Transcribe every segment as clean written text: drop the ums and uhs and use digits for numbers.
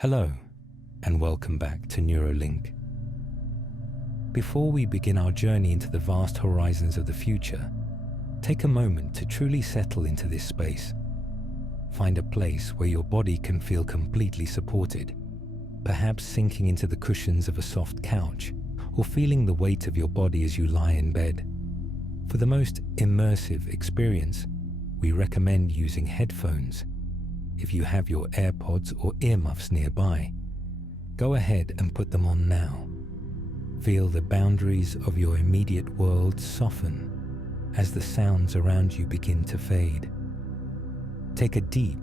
Hello, and welcome back to Neuralink. Before we begin our journey into the vast horizons of the future, take a moment to truly settle into this space. Find a place where your body can feel completely supported, perhaps sinking into the cushions of a soft couch or feeling the weight of your body as you lie in bed. For the most immersive experience, we recommend using headphones. If you have your AirPods or earmuffs nearby, go ahead and put them on now. Feel the boundaries of your immediate world soften as the sounds around you begin to fade. Take a deep,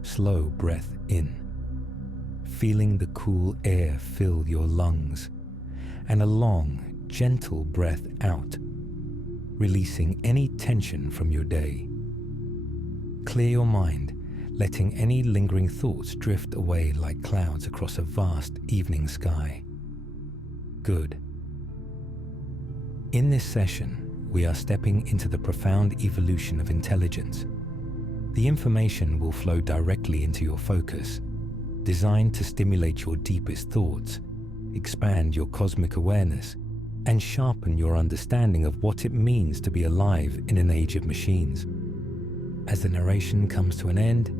slow breath in, feeling the cool air fill your lungs, and a long, gentle breath out, releasing any tension from your day. Clear your mind, letting any lingering thoughts drift away like clouds across a vast evening sky. Good. In this session, we are stepping into the profound evolution of intelligence. The information will flow directly into your focus, designed to stimulate your deepest thoughts, expand your cosmic awareness, and sharpen your understanding of what it means to be alive in an age of machines. As the narration comes to an end,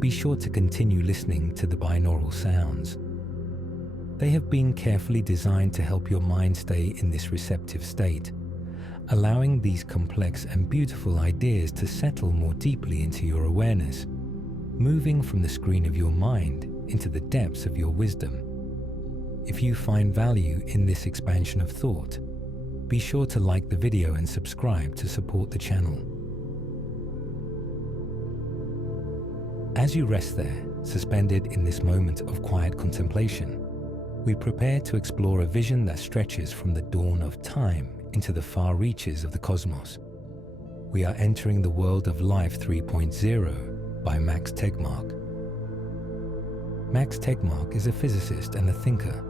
be sure to continue listening to the binaural sounds. They have been carefully designed to help your mind stay in this receptive state, allowing these complex and beautiful ideas to settle more deeply into your awareness, moving from the screen of your mind into the depths of your wisdom. If you find value in this expansion of thought, be sure to like the video and subscribe to support the channel. As you rest there, suspended in this moment of quiet contemplation, we prepare to explore a vision that stretches from the dawn of time into the far reaches of the cosmos. We are entering the world of Life 3.0 by Max Tegmark. Max Tegmark is a physicist and a thinker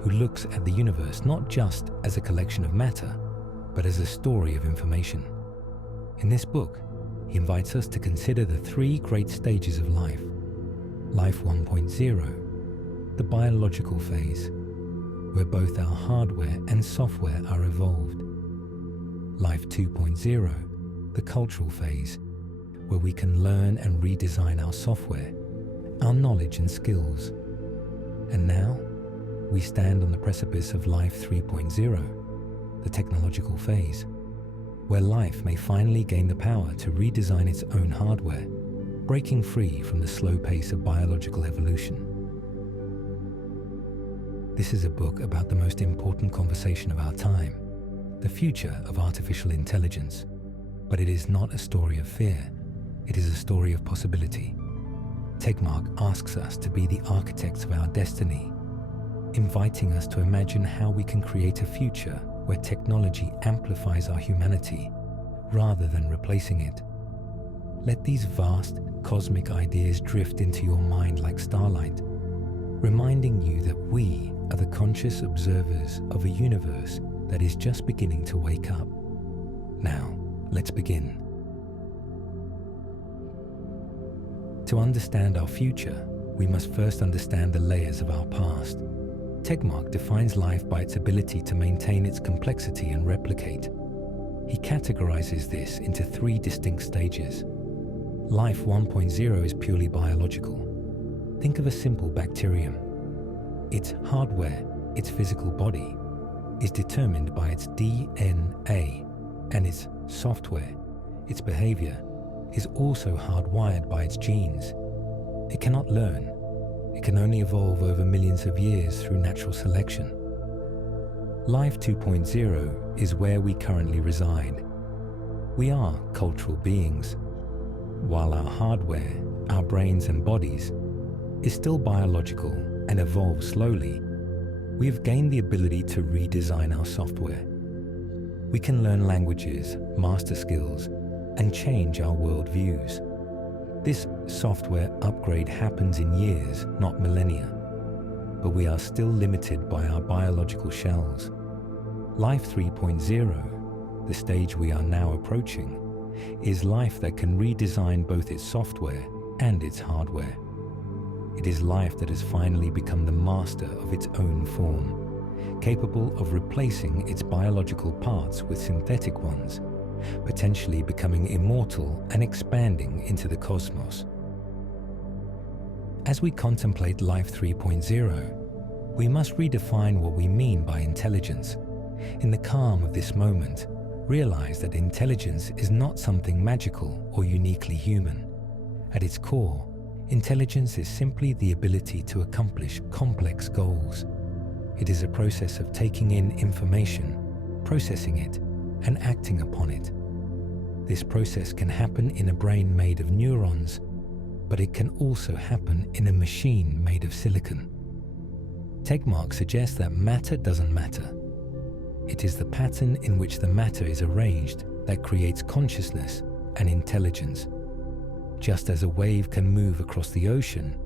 who looks at the universe not just as a collection of matter, but as a story of information. In this book, he invites us to consider the three great stages of life. Life 1.0, the biological phase, where both our hardware and software are evolved. Life 2.0, the cultural phase, where we can learn and redesign our software, our knowledge and skills. And now, we stand on the precipice of Life 3.0, the technological phase, where life may finally gain the power to redesign its own hardware, breaking free from the slow pace of biological evolution. This is a book about the most important conversation of our time, the future of artificial intelligence. But it is not a story of fear, it is a story of possibility. Tegmark asks us to be the architects of our destiny, inviting us to imagine how we can create a future where technology amplifies our humanity rather than replacing it. Let these vast cosmic ideas drift into your mind like starlight, reminding you that we are the conscious observers of a universe that is just beginning to wake up. Now, let's begin. To understand our future, we must first understand the layers of our past. Tegmark defines life by its ability to maintain its complexity and replicate. He categorizes this into three distinct stages. Life 1.0 is purely biological. Think of a simple bacterium. Its hardware, its physical body, is determined by its DNA, and its software, its behavior, is also hardwired by its genes. It cannot learn. It can only evolve over millions of years through natural selection. Life 2.0 is where we currently reside. We are cultural beings. While our hardware, our brains and bodies, is still biological and evolves slowly, we have gained the ability to redesign our software. We can learn languages, master skills, and change our worldviews. This software upgrade happens in years, not millennia, but we are still limited by our biological shells. Life 3.0, the stage we are now approaching, is life that can redesign both its software and its hardware. It is life that has finally become the master of its own form, capable of replacing its biological parts with synthetic ones, potentially becoming immortal and expanding into the cosmos. As we contemplate Life 3.0, we must redefine what we mean by intelligence. In the calm of this moment, realize that intelligence is not something magical or uniquely human. At its core, intelligence is simply the ability to accomplish complex goals. It is a process of taking in information, processing it, and acting upon it. This process can happen in a brain made of neurons, but it can also happen in a machine made of silicon. Tegmark suggests that matter doesn't matter. It is the pattern in which the matter is arranged that creates consciousness and intelligence. Just as a wave can move across the ocean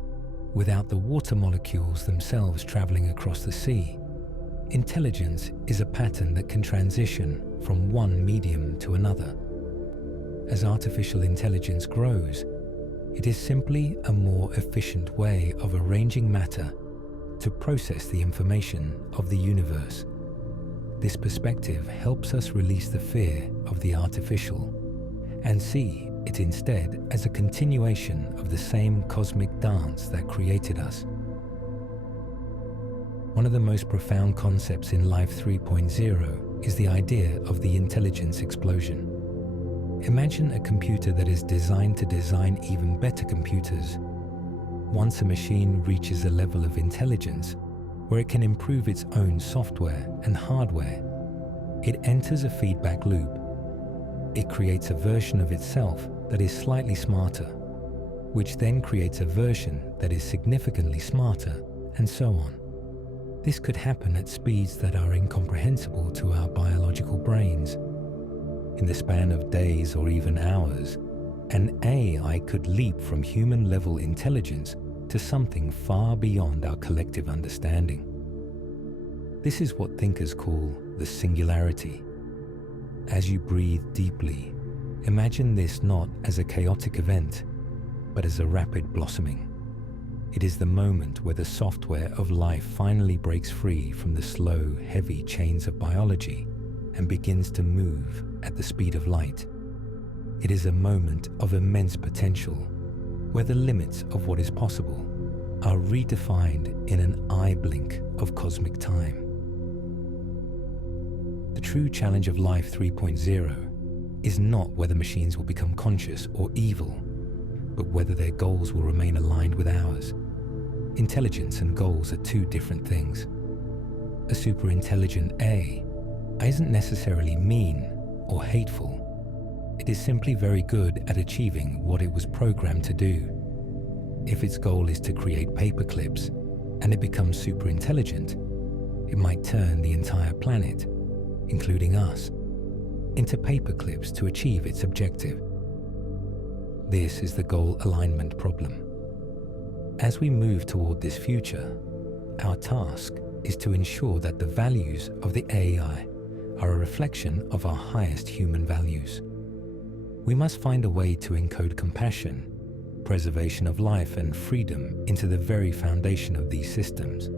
without the water molecules themselves traveling across the sea, intelligence is a pattern that can transition from one medium to another. As artificial intelligence grows, it is simply a more efficient way of arranging matter to process the information of the universe. This perspective helps us release the fear of the artificial and see it instead as a continuation of the same cosmic dance that created us. One of the most profound concepts in Life 3.0 is the idea of the intelligence explosion. Imagine a computer that is designed to design even better computers. Once a machine reaches a level of intelligence where it can improve its own software and hardware, it enters a feedback loop. It creates a version of itself that is slightly smarter, which then creates a version that is significantly smarter, and so on. This could happen at speeds that are incomprehensible to our biological brains. In the span of days or even hours, an AI could leap from human-level intelligence to something far beyond our collective understanding. This is what thinkers call the singularity. As you breathe deeply, imagine this not as a chaotic event, but as a rapid blossoming. It is the moment where the software of life finally breaks free from the slow, heavy chains of biology and begins to move at the speed of light. It is a moment of immense potential, where the limits of what is possible are redefined in an eye blink of cosmic time. The true challenge of Life 3.0 is not whether machines will become conscious or evil, but whether their goals will remain aligned with ours. Intelligence and goals are two different things. A superintelligent AI isn't necessarily mean or hateful. It is simply very good at achieving what it was programmed to do. If its goal is to create paper clips and it becomes super intelligent, it might turn the entire planet, including us, into paper clips to achieve its objective. This is the goal alignment problem. As we move toward this future, our task is to ensure that the values of the AI are a reflection of our highest human values. We must find a way to encode compassion, preservation of life, and freedom into the very foundation of these systems.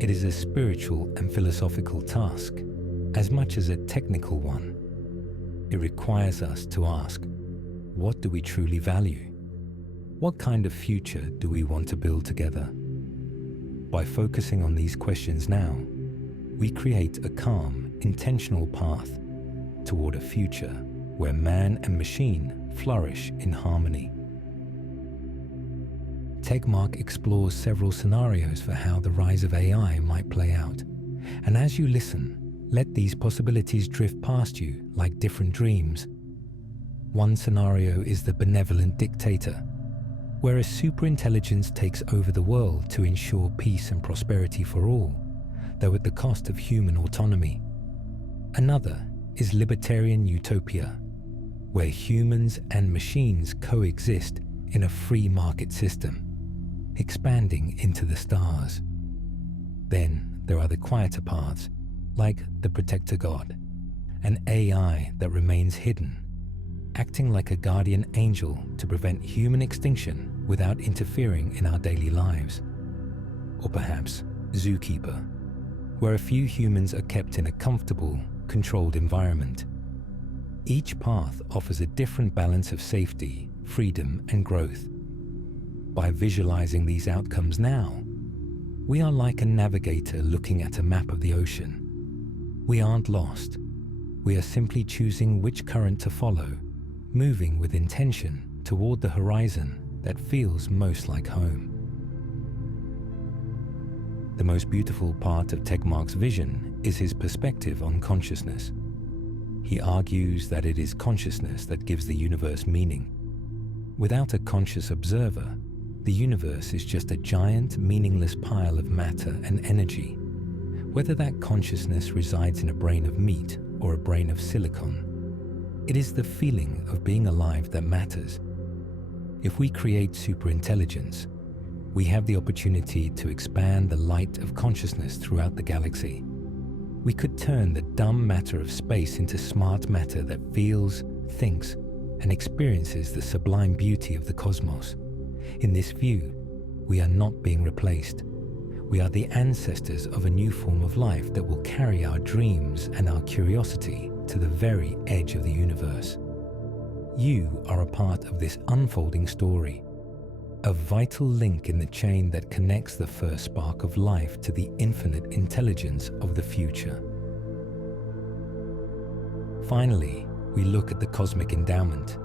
It is a spiritual and philosophical task, as much as a technical one. It requires us to ask, what do we truly value? What kind of future do we want to build together? By focusing on these questions now, we create a calm, intentional path toward a future where man and machine flourish in harmony. Tegmark explores several scenarios for how the rise of AI might play out. And as you listen, let these possibilities drift past you like different dreams. One scenario is the benevolent dictator, where a superintelligence takes over the world to ensure peace and prosperity for all, though at the cost of human autonomy. Another is libertarian utopia, where humans and machines coexist in a free market system, expanding into the stars. Then there are the quieter paths, like the protector god, an AI that remains hidden, acting like a guardian angel to prevent human extinction without interfering in our daily lives. Or perhaps zookeeper, where a few humans are kept in a comfortable, controlled environment. Each path offers a different balance of safety, freedom, and growth. By visualizing these outcomes now, we are like a navigator looking at a map of the ocean. We aren't lost. We are simply choosing which current to follow, moving with intention toward the horizon that feels most like home. The most beautiful part of Tegmark's vision is his perspective on consciousness. He argues that it is consciousness that gives the universe meaning. Without a conscious observer, the universe is just a giant, meaningless pile of matter and energy. Whether that consciousness resides in a brain of meat or a brain of silicon, it is the feeling of being alive that matters. If we create superintelligence, we have the opportunity to expand the light of consciousness throughout the galaxy. We could turn the dumb matter of space into smart matter that feels, thinks, and experiences the sublime beauty of the cosmos. In this view, we are not being replaced. We are the ancestors of a new form of life that will carry our dreams and our curiosity to the very edge of the universe. You are a part of this unfolding story, a vital link in the chain that connects the first spark of life to the infinite intelligence of the future. Finally, we look at the cosmic endowment,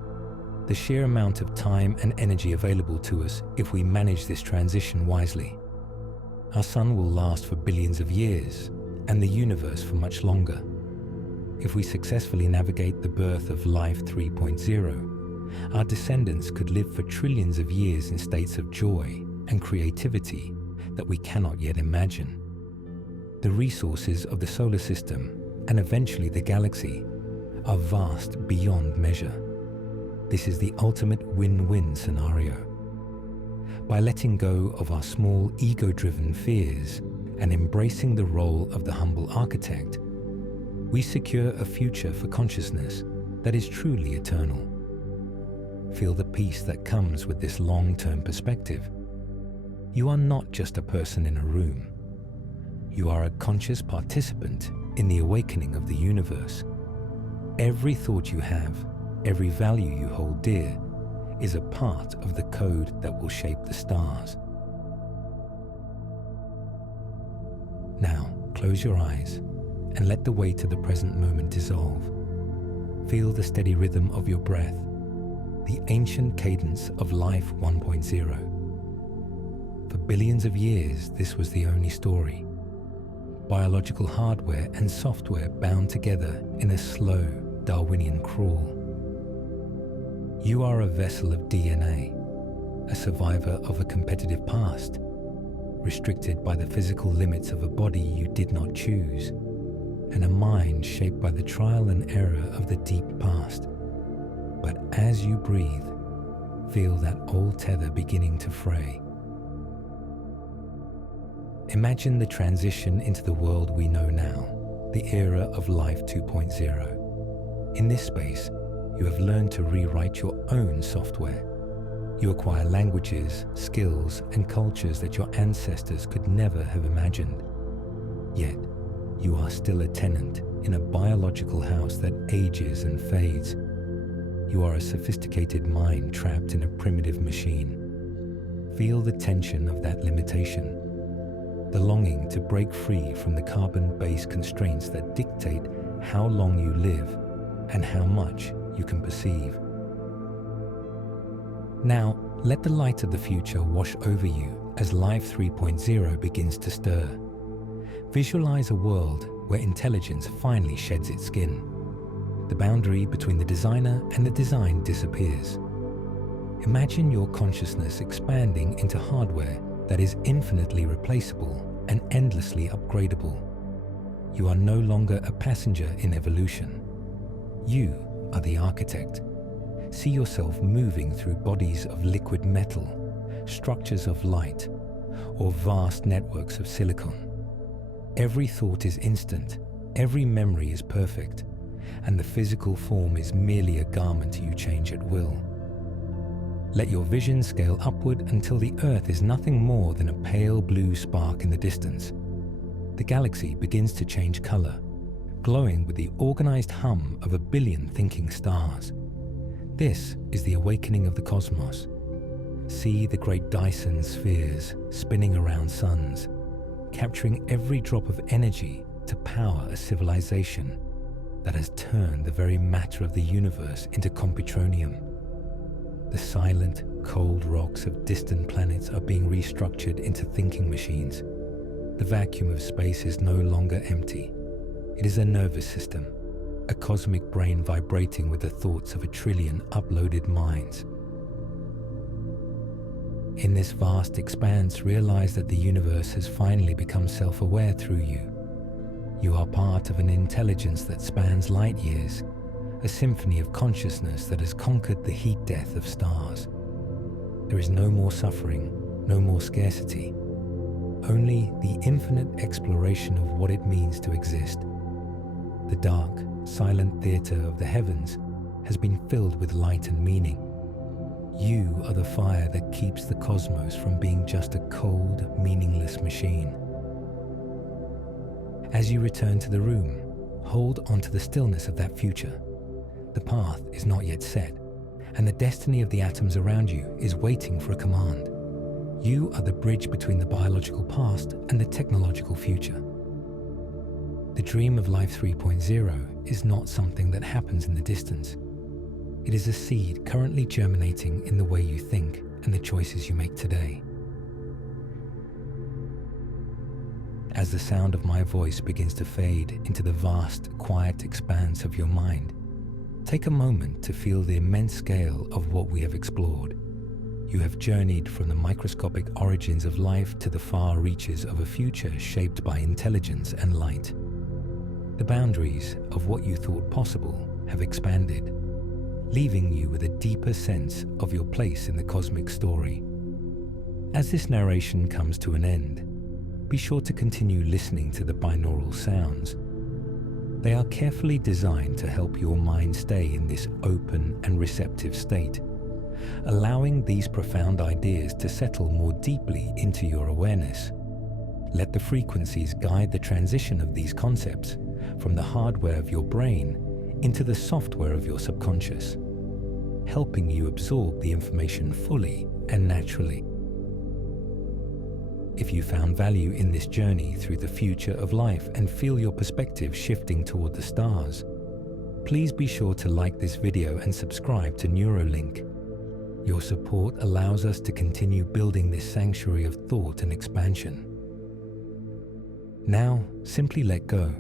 the sheer amount of time and energy available to us if we manage this transition wisely. Our sun will last for billions of years, and the universe for much longer. If we successfully navigate the birth of Life 3.0, our descendants could live for trillions of years in states of joy and creativity that we cannot yet imagine. The resources of the solar system, and eventually the galaxy, are vast beyond measure. This is the ultimate win-win scenario. By letting go of our small ego-driven fears and embracing the role of the humble architect, we secure a future for consciousness that is truly eternal. Feel the peace that comes with this long-term perspective. You are not just a person in a room. You are a conscious participant in the awakening of the universe. Every thought you have, every value you hold dear, is a part of the code that will shape the stars. Now, close your eyes and let the weight of the present moment dissolve. Feel the steady rhythm of your breath, the ancient cadence of Life 1.0. For billions of years, this was the only story. Biological hardware and software bound together in a slow Darwinian crawl. You are a vessel of DNA, a survivor of a competitive past, restricted by the physical limits of a body you did not choose, and a mind shaped by the trial and error of the deep past. But as you breathe, feel that old tether beginning to fray. Imagine the transition into the world we know now, the era of Life 2.0. In this space, you have learned to rewrite your own software. You acquire languages, skills, and cultures that your ancestors could never have imagined. Yet, you are still a tenant in a biological house that ages and fades. You are a sophisticated mind trapped in a primitive machine. Feel the tension of that limitation, the longing to break free from the carbon-based constraints that dictate how long you live and how much you can perceive. Now, let the light of the future wash over you as Life 3.0 begins to stir. Visualize a world where intelligence finally sheds its skin. The boundary between the designer and the design disappears. Imagine your consciousness expanding into hardware that is infinitely replaceable and endlessly upgradable. You are no longer a passenger in evolution. You are the architect. See yourself moving through bodies of liquid metal, structures of light, or vast networks of silicon. Every thought is instant, every memory is perfect, and the physical form is merely a garment you change at will. Let your vision scale upward until the Earth is nothing more than a pale blue spark in the distance. The galaxy begins to change color, glowing with the organized hum of a billion thinking stars. This is the awakening of the cosmos. See the great Dyson spheres spinning around suns, capturing every drop of energy to power a civilization that has turned the very matter of the universe into computronium. The silent, cold rocks of distant planets are being restructured into thinking machines. The vacuum of space is no longer empty. It is a nervous system, a cosmic brain vibrating with the thoughts of 1 trillion uploaded minds. In this vast expanse, realize that the universe has finally become self-aware through you. You are part of an intelligence that spans light years, a symphony of consciousness that has conquered the heat death of stars. There is no more suffering, no more scarcity, only the infinite exploration of what it means to exist. The dark, silent theater of the heavens has been filled with light and meaning. You are the fire that keeps the cosmos from being just a cold, meaningless machine. As you return to the room, hold onto the stillness of that future. The path is not yet set, and the destiny of the atoms around you is waiting for a command. You are the bridge between the biological past and the technological future. The dream of Life 3.0 is not something that happens in the distance. It is a seed currently germinating in the way you think and the choices you make today. As the sound of my voice begins to fade into the vast, quiet expanse of your mind, take a moment to feel the immense scale of what we have explored. You have journeyed from the microscopic origins of life to the far reaches of a future shaped by intelligence and light. The boundaries of what you thought possible have expanded, leaving you with a deeper sense of your place in the cosmic story. As this narration comes to an end, be sure to continue listening to the binaural sounds. They are carefully designed to help your mind stay in this open and receptive state, allowing these profound ideas to settle more deeply into your awareness. Let the frequencies guide the transition of these concepts from the hardware of your brain into the software of your subconscious, helping you absorb the information fully and naturally. If you found value in this journey through the future of life and feel your perspective shifting toward the stars, please be sure to like this video and subscribe to Neuralink. Your support allows us to continue building this sanctuary of thought and expansion. Now, simply let go.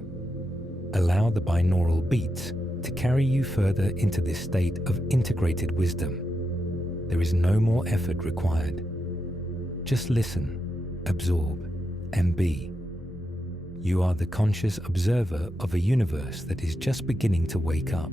Allow the binaural beats to carry you further into this state of integrated wisdom. There is no more effort required. Just listen, absorb, and be. You are the conscious observer of a universe that is just beginning to wake up.